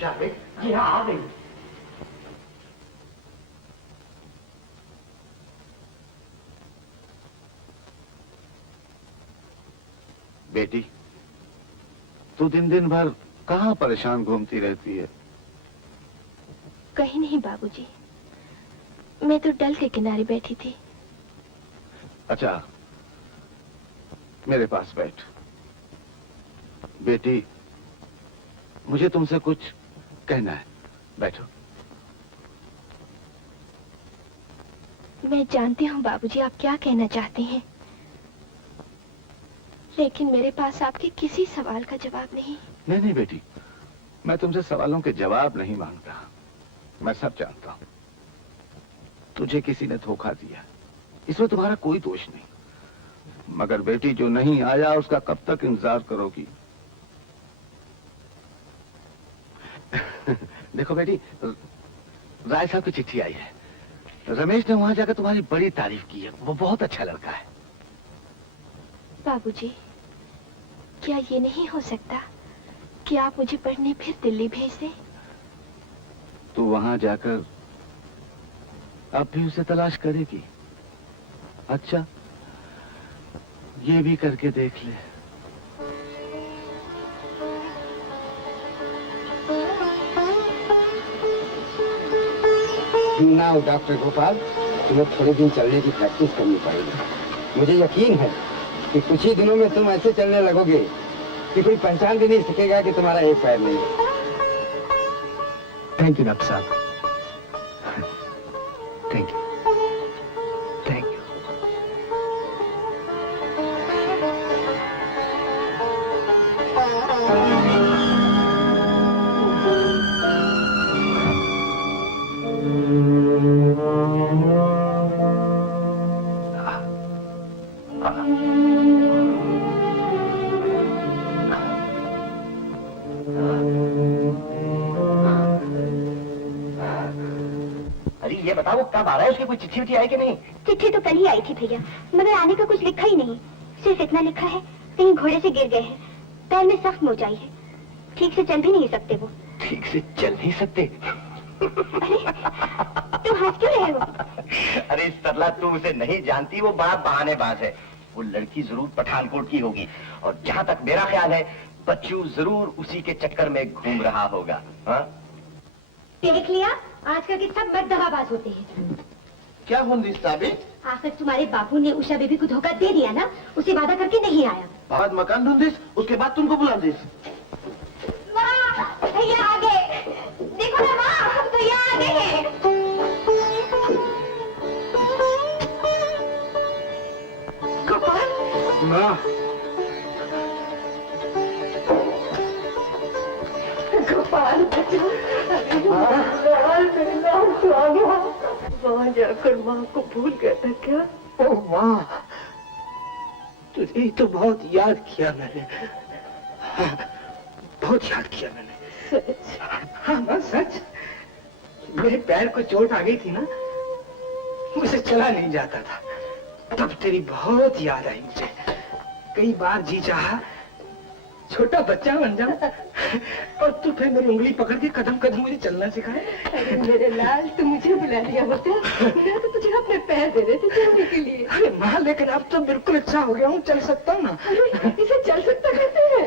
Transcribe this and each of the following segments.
शाहिद, जी हाँ आ गई। बेटी, तू दिन दिन भर कहाँ परेशान घूमती रहती है? कहीं नहीं बाबूजी, मैं तो डल के किनारे बैठी थी। अच्छा, मेरे पास बैठ। बेटी, मुझे तुमसे कुछ कहना है, बैठो। मैं जानती हूँ बाबूजी आप क्या कहना चाहते हैं, लेकिन मेरे पास आपके किसी सवाल का जवाब नहीं। नहीं बेटी, मैं तुमसे सवालों के जवाब नहीं मांगता। मैं सब जानता हूं। तुझे किसी ने धोखा दिया, इसमें तुम्हारा कोई दोष नहीं। मगर बेटी, जो नहीं आया उसका कब तक इंतजार करोगी? देखो बेटी, राय साहब की चिट्ठी आई है। रमेश ने वहां जाकर तुम्हारी बड़ी तारीफ की है। वो बहुत अच्छा लड़का है। बाबूजी, क्या ये नहीं हो सकता कि आप मुझे पढ़ने फिर दिल्ली भेज दें? तू वहां जाकर अब भी उसे तलाश करेगी? अच्छा, ये भी करके देख ले। नाउ डॉक्टर गोपाल, तुम्हें थोड़े दिन चलने की प्रैक्टिस करनी पड़ेगी। मुझे यकीन है कि कुछ ही दिनों में तुम ऐसे चलने लगोगे कि कोई पहचान भी नहीं सकेगा कि तुम्हारा एक पैर नहीं है। थैंक यू डॉक्टर साहब, थैंक यू, थैंक यू। ये बताओ वो कब आ रहा है? उसकी कोई चिट्ठी विट्ठी आई कि नहीं? चिट्ठी तो कल ही आई थी भैया, मगर आने का कुछ लिखा ही नहीं। सिर्फ इतना लिखा है, कहीं घोड़े से गिर गए हैं, पैर में सख्त मोचाई है, ठीक से चल भी नहीं सकते वो। ठीक से चल नहीं सकते? अरे तुम हंस क्यों रहे हो? अरे सरला, तुम उसे नहीं जानती, वो बड़ा बहानेबाज है। वो लड़की जरूर पठानकोट की होगी, और जहाँ तक मेरा ख्याल है बच्चू जरूर उसी के चक्कर में घूम रहा होगा। हाँ? देख लिया, आजकल के सब मर्द दगाबाज होते हैं। क्या हुंदी साबित? आखिर तुम्हारे बापू ने उषा बेबी को धोखा दे दिया ना, उसे वादा करके नहीं आया। बाद मकान ढूंढिस, उसके बाद तुमको बुला दिस। वाह, भैया आ गए। देखो ना माँ, भैया आ गए हैं। गोपाल, माँ, गोपाल बच्चों, वहाँ जाकर माँ को भूल गया था क्या? ओ माँ, तुझे ही तो बहुत याद किया मैंने। हाँ, बहुत याद किया मैंने। सच? हाँ माँ, सच। मेरे पैर को चोट आ गई थी ना, मुझसे चला नहीं जाता था, तब तेरी बहुत याद आई मुझे। कई बार जी चाहा छोटा बच्चा बन जाऊं और तू फिर मेरी उंगली पकड़ के कदम कदम मुझे चलना सिखाए। अरे मेरे लाल, तू मुझे बुला लिया होता, मैं तो तुझे अपने पैर दे रहे थे चलने के लिए। अरे माँ, लेकिन अब तो बिल्कुल अच्छा हो गया हूँ, चल सकता हूँ ना। अरे इसे चल सकता कहते हैं?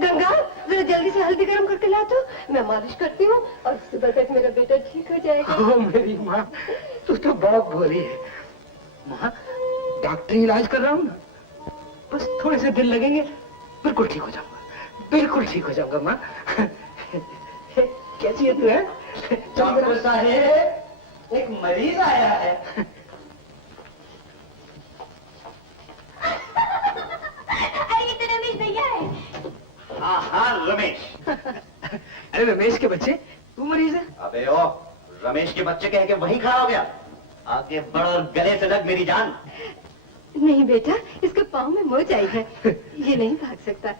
गंगा, जरा जल्दी से हल्दी गर्म करके ला तो, मैं मालिश करती हूँ और सुबह तक मेरा बेटा ठीक हो जाएगा। ओ मेरी माँ, तू तो बहुत भोली है। माँ, डॉक्टरी इलाज कर रहा हूँ ना, बस थोड़े से दिन लगेंगे, बिल्कुल ठीक हो जाऊंगा, बिल्कुल ठीक हो जाऊंगा माँ। कैसी है तू? है डॉक्टर साहब, एक मरीज आया है। अरे ये तो रमेश भैया है। हाँ हाँ, रमेश। अरे रमेश के बच्चे, तू मरीज है? अबे ओ, रमेश के बच्चे कह के वहीं खड़ा हो गया। आगे बढ़ और गले से लग मेरी जान। नहीं बेटा, इसके पाँव में मोच आई है, ये नहीं भाग सकता।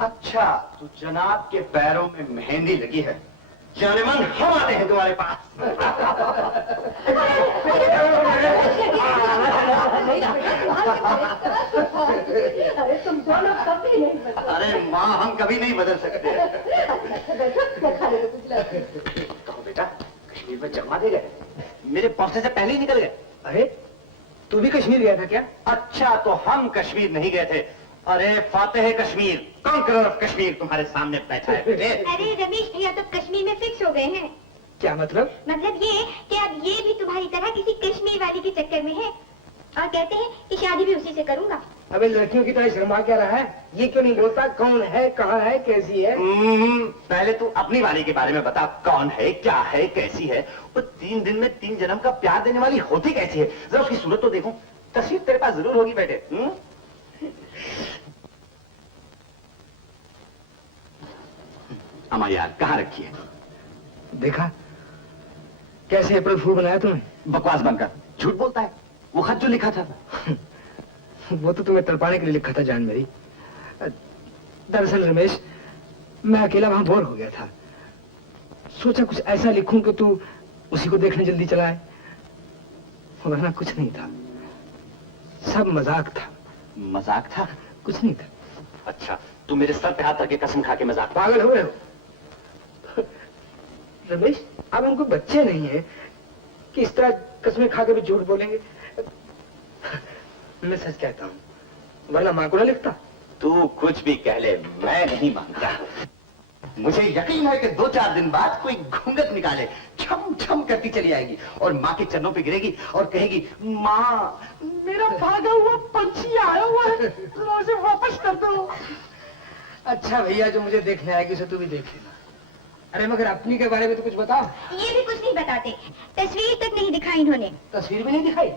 अच्छा, तो जनाब के पैरों में मेहंदी लगी है। जाने मन हम आते हैं तुम्हारे पास। अरे तुम दोनों कभी नहीं बदलो। अरे माँ, हम कभी नहीं बदल सकते। कहो बेटा, कश्मीर में चकमा दे गए, मेरे पहुंचने से पहले ही निकल गए। अरे तू भी कश्मीर गया था क्या? अच्छा, तो हम कश्मीर नहीं गए थे। अरे फातेह कश्मीर, कॉन्करर ऑफ कश्मीर तुम्हारे सामने बैठा है बेटे। अरे रमेश भैया तो कश्मीर में फिक्स हो गए हैं। क्या मतलब? मतलब ये कि अब ये भी तुम्हारी तरह किसी कश्मीर वाली के चक्कर में है और कहते हैं कि शादी भी उसी से करूंगा। अबे लड़कियों की तरह शर्मा क्या रहा है? ये क्यों नहीं बोलता कौन है, कहाँ है, कैसी है? पहले तू अपनी वाली के बारे में बता, कौन है, क्या है, कैसी है। वो 3 दिन में 3 जन्म का प्यार देने वाली होती कैसी है? जरा उसकी सूरत तो देखूं। तस्वीर तेरे पास जरूर होगी बेटे। अम्मा यार, कहाँ रखी है? देखा कैसे अप्रैल फूल बनाया तुम्हें? बकवास बनकर झूठ बोलता है। वो खत जो लिखा था वो तो तुम्हें तड़पाने के लिए लिखा था जान मेरी। दरअसल रमेश, मैं अकेला वहां बोर हो गया था। सोचा कुछ ऐसा लिखूं कि तू उसी को देखने जल्दी चला आए, वरना कुछ नहीं था, सब मजाक था। मजाक था? कुछ नहीं था। अच्छा, तू मेरे सर पे हाथ रख के कसम खा के मजाक? पागल हो रहे हो रमेश? अब हमको बच्चे नहीं है कि इस तरह कसमें खा के भी झूठ बोलेंगे। मैं सच कहता हूँ, वरना माँ को ना लिखता। तू कुछ भी कह ले, मैं नहीं मानता। मुझे यकीन है कि 2-4 दिन बाद कोई घूंघट निकाले, छम छम करती चली आएगी और माँ के चरणों पे गिरेगी और कहेगी, माँ मेरा भागा हुआ पंछी आया हुआ है, उसे वापस कर दो। अच्छा भैया, जो मुझे देखने आएगी उसे तू भी देख लेना। अरे मगर अपनी के बारे में तो कुछ बताओ। ये भी कुछ नहीं बताते, तस्वीर तक नहीं दिखाई इन्होंने। तस्वीर भी नहीं दिखाई?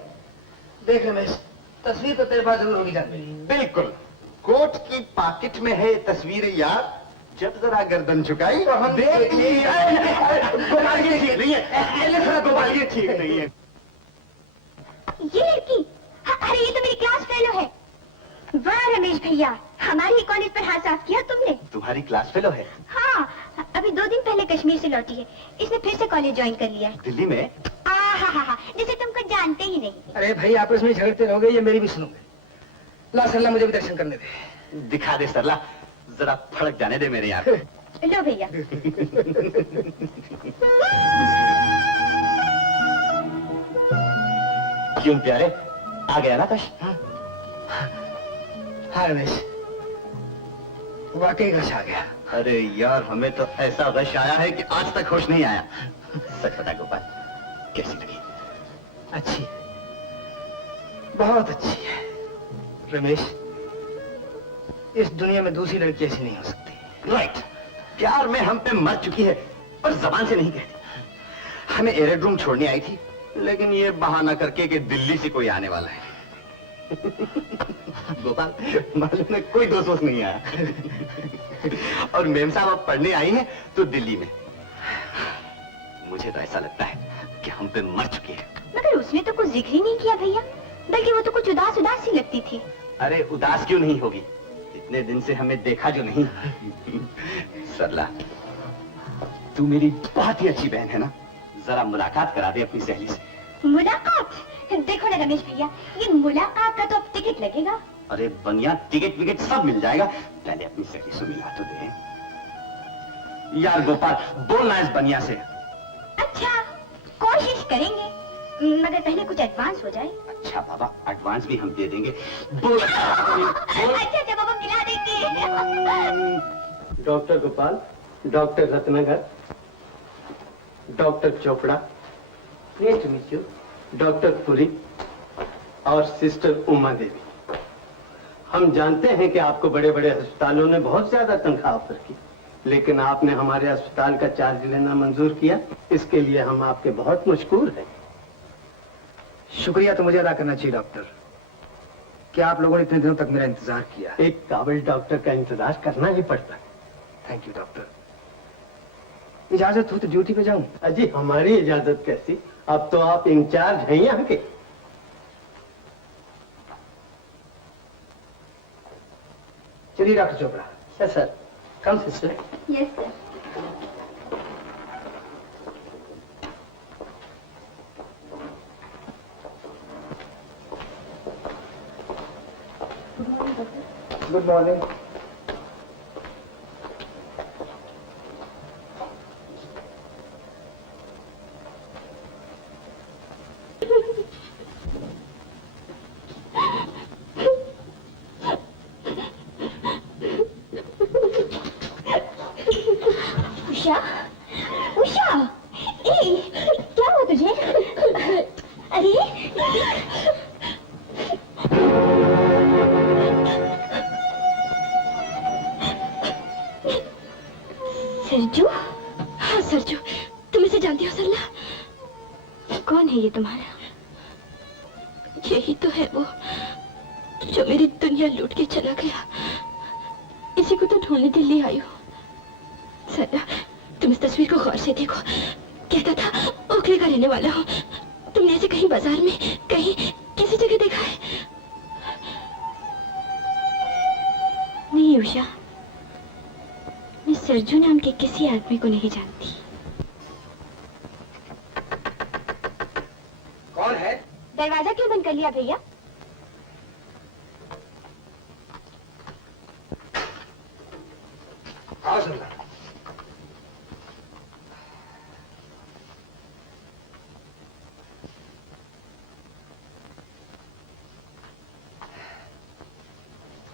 देख रमेश, तस्वीर तो तेरे पास जरूर होगी जान मेरी। बिल्कुल, कोट की पॉकेट में है तस्वीर यार। जब जरा गर्दन झुकाई तो हम देख लिए। गोपालगी ठीक नहीं है, गोपालगी ठीक नहीं है। ये लड़की, अरे ये तो मेरी क्लास फेलो है। वाह रमेश भैया, हमारे ही कॉलेज पर हाथ साफ किया तुमने। तुम्हारी क्लास फेलो है? हाँ, अभी 2 दिन पहले कश्मीर से लौटी है। इसने फिर से कॉलेज ज्वाइन कर लिया है। दिल्ली में? हाँ, जिसे तुमको जानते ही नहीं। अरे भाई, आपस में झगड़ते रहोगे, ये मेरी भी सुनोगे। ला सरला, मुझे भी दर्शन करने दे। दिखा दे सरला, जरा फड़क जाने दे मेरे यार। लो भैया। क्यों प्यारे, आ गया ना कश? हाँ रमेश, वाकई रश आ गया। अरे यार, हमें तो ऐसा रश आया है कि आज तक होश नहीं आया। सच बता गोपाल, कैसी लगी? अच्छी, बहुत अच्छी है रमेश। इस दुनिया में दूसरी लड़की ऐसी नहीं हो सकती। राइट, प्यार में हम पे मर चुकी है पर जबान से नहीं कहती। हमें एरोड्रोम छोड़ने आई थी, लेकिन ये बहाना करके कि दिल्ली से कोई आने वाला है। गोपाल, मालूम है कोई दोस्त वोस्त नहीं आया। और मेम साहब अब पढ़ने आई हैं तो दिल्ली में। मुझे तो ऐसा लगता है कि हम पे मर चुकी है। मगर उसने तो कुछ जिक्र ही नहीं किया भैया, बल्कि वो तो कुछ उदास उदास सी लगती थी। अरे उदास क्यों नहीं होगी, इतने दिन से हमें देखा जो नहीं। सरला, तू मेरी बहुत ही अच्छी बहन है ना, जरा मुलाकात करा दे अपनी सहेली से। मुलाकात? देखो ना रमेश भैया, ये मुलाकात का तो अब टिकट लगेगा। अरे बनिया, टिकट विकेट सब मिल जाएगा, पहले अपनी सहेली से मिला तो दे। यार गोपाल, बोलना इस बनिया से। अच्छा, कोशिश करेंगे, मगर पहले कुछ एडवांस हो जाए। अच्छा बाबा, एडवांस भी हम दे देंगे। बोल। अच्छा बाबा, मिला देंगे। Doctor Gopal, doctor Ratnakar, doctor Chopra, nice to meet you, doctor Puri और सिस्टर उमा देवी। हम जानते हैं कि आपको बड़े बड़े अस्पतालों ने बहुत ज्यादा तनख्वाह ऑफर की, लेकिन आपने हमारे अस्पताल का चार्ज लेना मंजूर किया, इसके लिए हम आपके बहुत मशकूर हैं। शुक्रिया तो मुझे अदा करना चाहिए डॉक्टर, कि आप लोगों ने इतने दिनों तक मेरा इंतजार किया। एक काबिल डॉक्टर का इंतजार करना ही पड़ता है। Thank you doctor. इजाजत हो तो ड्यूटी पे जाऊं? अजी हमारी इजाजत कैसी, अब तो आप इंचार्ज हैं यहाँ के। चलिए doctor Chopra. Yes sir, come sister. Yes sir. Good morning. Usha, Usha, ए, क्या हुआ तुझे? अरे, सरजू? हाँ सरजू, तुम इसे जानती हो सरला? कौन है ये तुम्हारा? यही तो है वो जो मेरी दुनिया लूट के चला गया। इसी को तो ढूंढने दिल्ली आई हूँ। सरला, तुम इस तस्वीर को गौर से देखो। कहता था ओखले का रहने वाला हूँ। तुमने इसे कहीं बाजार में, कहीं किसी जगह देखा है? नहीं उषा, मैं सरजू नाम के किसी आदमी को नहीं जानती। कौन है? दरवाजा क्यों बंद कर लिया भैया? आओ सरला।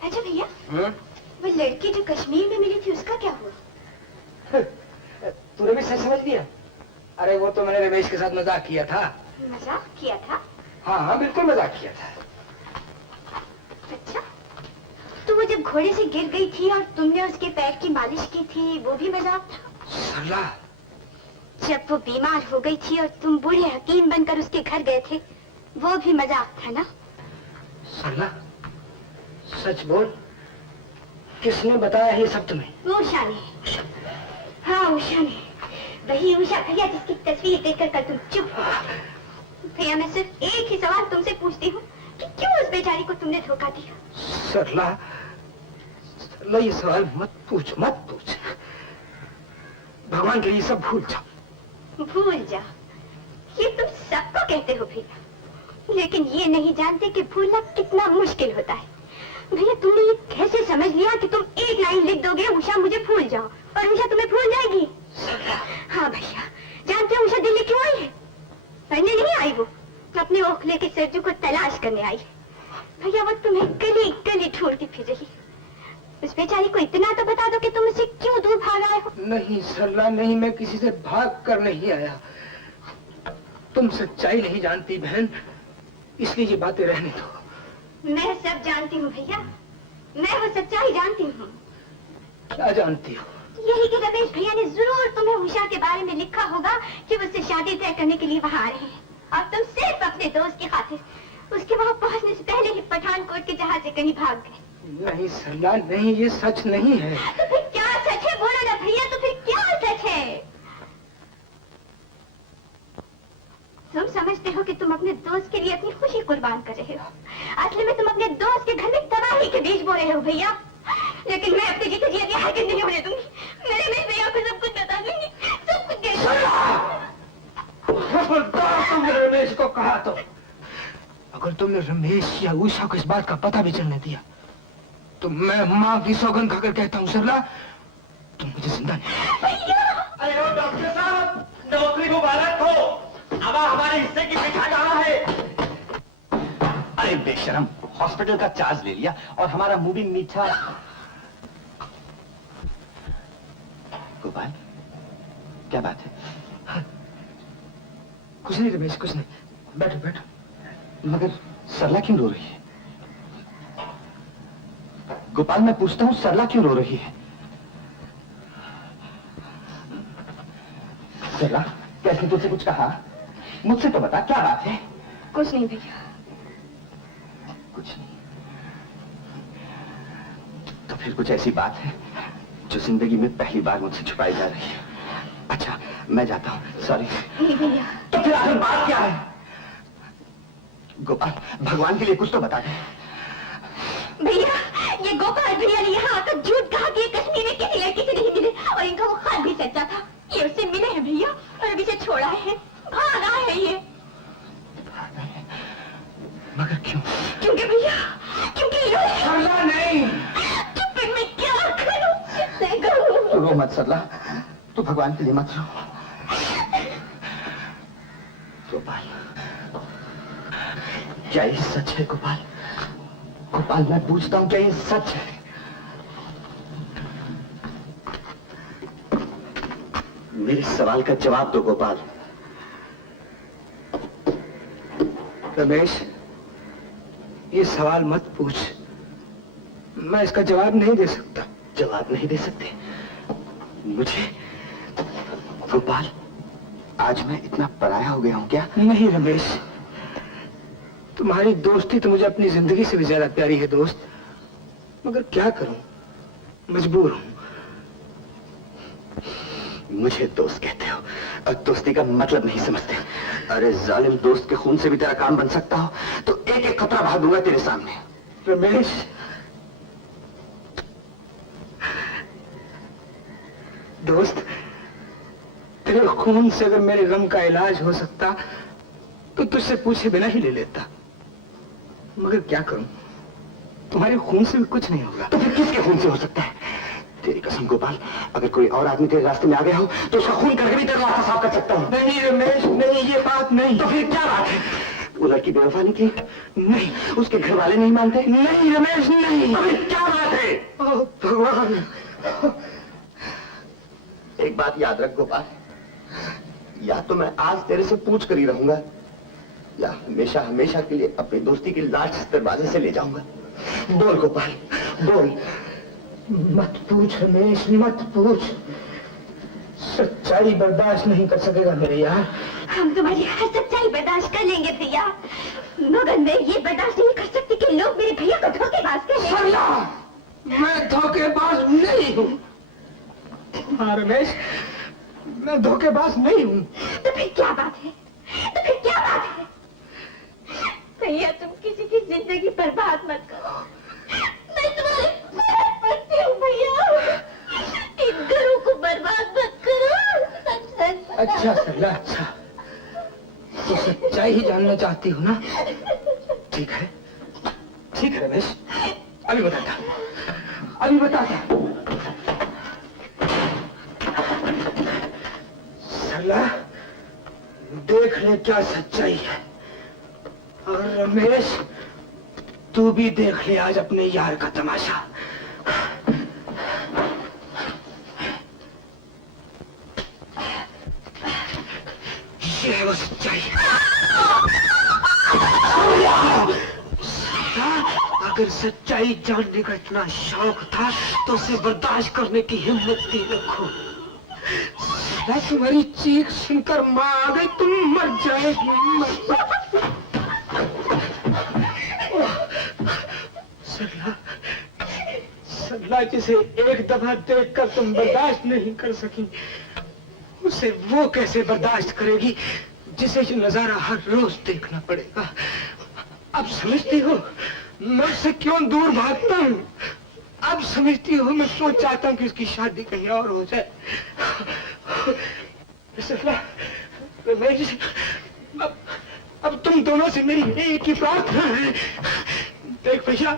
अच्छा भैया, वो लड़की जो कश्मीर में मिली थी उसका क्या हुआ? तू रमेश से समझ लिया? अरे वो तो मैंने रमेश के साथ मजाक किया था। मजाक किया था? हाँ हाँ बिल्कुल मजाक किया था। अच्छा, तो वो जब घोड़े से गिर गई थी और तुमने उसके पैर की मालिश की थी, वो भी मजाक था? सरला, जब वो बीमार हो गई थी और तुम बूढ़े हकीम बनकर उसके घर गए थे, वो भी मजाक था ना? सरला, सच बोल, किसने बताया ये सब तुम्हें? उषा ने। हाँ उषा ने, वही उषा भैया जिसकी तस्वीर देखकर कल तुम चुप हो गए। भैया मैं सिर्फ एक ही सवाल तुमसे पूछती हूँ कि क्यों उस बेचारी को तुमने धोखा दिया? सरला, सरला ये सवाल मत पूछ, मत पूछ। भगवान के लिए सब भूल जाओ। भूल जा, ये तुम सबको कहते हो भैया, लेकिन ये नहीं जानते कि भूलना कितना मुश्किल होता है। भैया तुमने ये कैसे समझ लिया कि तुम एक लाइन लिख दोगे उषा मुझे भूल जाओ और उषा तुम्हें भूल जाएगी? हाँ भैया, जानते हो उषा दिल्ली क्यों आई है? पढ़ने नहीं आई, वो अपने ओखले के सरजू को तलाश करने आई है। भैया वो तुम्हें गली गली ढूंढती फिर रही। उस बेचारी को इतना तो बता दो कि तुम उसे क्यों दूर भाग आए हो? नहीं सरला नहीं, मैं किसी से भाग कर नहीं आया। तुम सच्चाई नहीं जानती बहन, इसलिए ये बातें रहने दो। मैं सब जानती हूँ भैया, मैं वो सच्चाई जानती हूँ। क्या जानती हो? यही कि रमेश भैया ने जरूर तुम्हें उषा के बारे में लिखा होगा कि वो उससे शादी तय करने के लिए वहाँ आ रहे हैं और तुम सिर्फ अपने दोस्त की खातिर उसके वहाँ पहुँचने से पहले ही पठानकोट के जहाज से कहीं भाग गए। नहीं सरला नहीं, ये सच नहीं है। तो फिर क्या सच है? बोलो ना भैया, तो फिर क्या सच है? तुम समझते हो कि तुम अपने दोस्त के लिए अपनी खुशी कुर्बान कर रहे हो, असली में तुम अपने दोस्त के घर में तबाही के बीज बो रहे हो भैया। लेकिन मैं अपने जीते जी हरगिज़ नहीं होने दूंगी। मेरे भैया को सब कुछ बता दूंगी, सब कुछ दे दूंगी। खबरदार तुमने रमेश को कहा तो, अगर तुमने रमेश या उषा को इस बात का पता भी चलने दिया तो मैं माँ की सौगंध खाकर कहता हूँ सरला, तुम मुझे जिंदा नहीं। अरे ओ डॉक्टर साहब, नौकरी मुबारक हो। अब हमारे हिस्से की मिठाई कहाँ है? अरे बेशरम, हॉस्पिटल का चार्ज ले लिया और हमारा मुंह भी मीठा। गोपाल, क्या बात है? कुछ नहीं रमेश, कुछ नहीं। बैठो बैठो। मगर सरला क्यों रो रही है? गोपाल, मैं पूछता हूँ सरला क्यों रो रही है? सरला, क्या इसने तुझसे कुछ कहा? मुझसे तो बता, क्या बात है? कुछ नहीं भैया। कुछ नहीं तो फिर कुछ ऐसी बात है जो जिंदगी में पहली बार मुझसे छुपाई जा रही है। अच्छा, मैं जाता हूँ, सॉरी। नहीं भैया। तो फिर आखिर बात क्या है? गोपाल, भगवान के लिए कुछ तो बता दे। भैया, ये गोपाल भैया ने यहाँ आकर झूठ कहा कि ये कश्मीर में किसी लड़की से नहीं मिले और इनका वो खाद भी सच्चा था। ये उससे मिले हैं भैया और अभी से छोड़ा है, भागा है ये। मगर क्यों? क्योंकि भैया, क्योंकि सरला नहीं। रो मत सरला, तू भगवान के लिए मत रो। गोपाल, क्या ये सच है गोपाल? गोपाल मैं पूछता हूँ, क्या ये सच है? मेरे सवाल का जवाब दो गोपाल। रमेश, ये सवाल मत पूछ, मैं इसका जवाब नहीं दे सकता। जवाब नहीं दे सकते मुझे? गोपाल, आज मैं इतना पराया हो गया हूं क्या? नहीं रमेश, तुम्हारी दोस्ती तो मुझे अपनी जिंदगी से भी ज्यादा प्यारी है दोस्त, मगर क्या करूं, मजबूर हूं। मुझे दोस्त कहते हो और दोस्ती का मतलब नहीं समझते। अरे जालिम, दोस्त के खून से भी तेरा काम बन सकता हो तो एक एक खतरा बहा दूंगा तेरे सामने। रमेश, दोस्त, तेरे खून से अगर मेरे गम का इलाज हो सकता तो तुझसे पूछे बिना ही ले लेता, मगर क्या करूं, तुम्हारे खून से भी कुछ नहीं होगा। तो फिर किसके खून से हो सकता है? तेरी कसम गोपाल, अगर कोई और आदमी तेरे रास्ते में आ गया हो तो उसका खून करके भी तेरा रास्ता साफ कर सकता हूँ। नहीं रमेश, नहीं, ये बात नहीं। तो फिर क्या बात है? वो लड़की बेवफा निकली? नहीं। उसके घर वाले नहीं मानते? नहीं रमेश, नहीं। तो फिर क्या बात है? ओह भगवान। एक बात याद रख गोपाल, या तो मैं आज तेरे से पूछ कर ही रहूंगा, या हमेशा हमेशा के लिए अपनी दोस्ती की लाश इस दरवाजे से ले जाऊंगा। बोल गोपाल, बोल। मत पूछ रमेश, मत पूछ, सच्चाई बर्दाश्त नहीं कर सकेगा मेरे यार। हम तुम्हारी हर सच्चाई बर्दाश्त कर लेंगे भैया, मगर मैं ये बर्दाश्त नहीं कर सकती कि लोग मेरे भैया को धोखेबाज कहें। सरला, मैं धोखेबाज नहीं हूँ। हाँ रमेश, मैं धोखेबाज नहीं हूँ। तो फिर क्या बात है? तो फिर क्या बात है? भैया तुम किसी की जिंदगी बर्बाद मत करो, मैं तुम्हारे पैर पड़ती हूँ भैया, इन घरों को बर्बाद मत करो। अच्छा सरला, अच्छा, तो सच्चाई ही जानना चाहती हो ना? ठीक है, ठीक है रमेश, अभी बताता, अभी बताता। सरला, देख ले क्या सच्चाई है, और रमेश तू भी देख ले आज अपने यार का तमाशा। ये है वो सच्चाई। अगर सच्चाई जानने का इतना शौक था तो उसे बर्दाश्त करने की हिम्मत नहीं रखो। तुम्हारी चीख सुनकर माँ आ गई, तुम मर जाएगी, सरला, सरला जिसे एक दफा देखकर तुम बर्दाश्त नहीं कर सकी, उसे वो कैसे बर्दाश्त करेगी जिसे ये नजारा हर रोज देखना पड़ेगा। अब समझती हो मैं उससे क्यों दूर भागता हूँ? अब समझती हो मैं क्यों चाहता हूँ कि उसकी शादी कहीं और हो जाए? अब तुम दोनों से मेरी एक ही प्रार्थना है, देख भैया,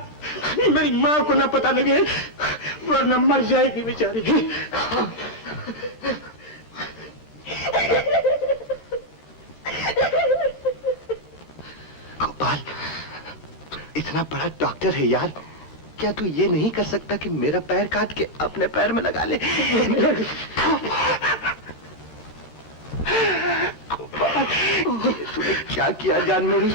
मेरी माँ को ना पता लगे वरना मर जाएगी बेचारी। गोपाल, तू इतना बड़ा डॉक्टर है यार, क्या तू ये नहीं कर सकता कि मेरा पैर काट के अपने पैर में लगा ले? गोपाल, तूने क्या किया जान मेरी?